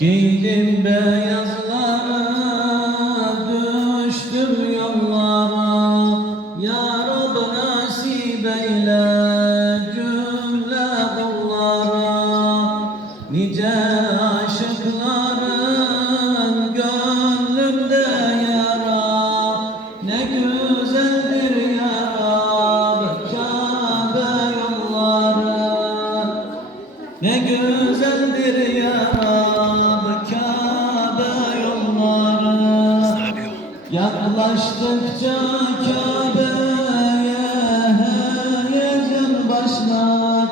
Giydim beyazlara, düştüm yollara. Ya Rab nasip eyle cümle kullara. Nice aşıkların gönlünde yara. Ne güzeldir ya Rab Kabe yolları. Ne güzeldir ya Rab Kabe yolları. Yaklaştıkça Kabe'ye heyecan başlar.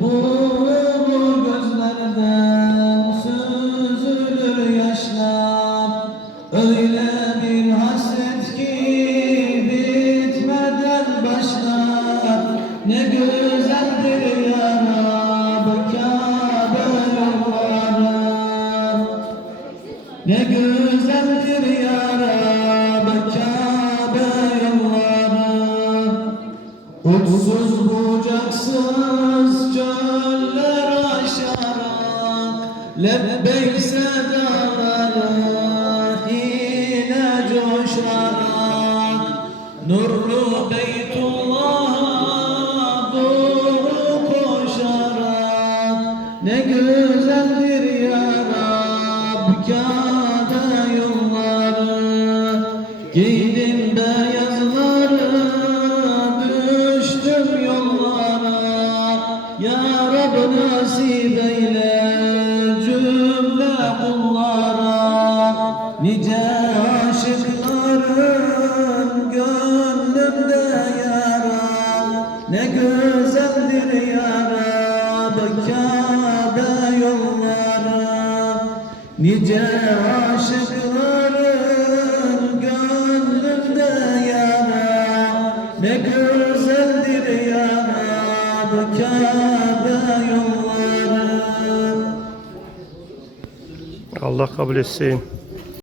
Vurur gözlerden süzülür yaşlar. Öyle bir hasret ki bitmeden başlar. Ne güzeldir ya Rab Kabe yolları. Ne güzeldir ya Rab Kabe yolları. Uçsuz bucaksız çöller aşarak lebbeyk sedaları ile coşarak nurlu Beytullah'a doğru koşarak. Ne güzeldir ya Rab Kabe yolları. Giydim beyazları, düştüm yollara. Ya Rab nasip eyle cümle kullara. Nice aşıkların gönlünde yara. Ne güzeldir ya Rab Kabe yolları. Nice aşıkların gönlünde yara. Ne güzeldir ya Rab Kabe yolları. Allah kabul etsin.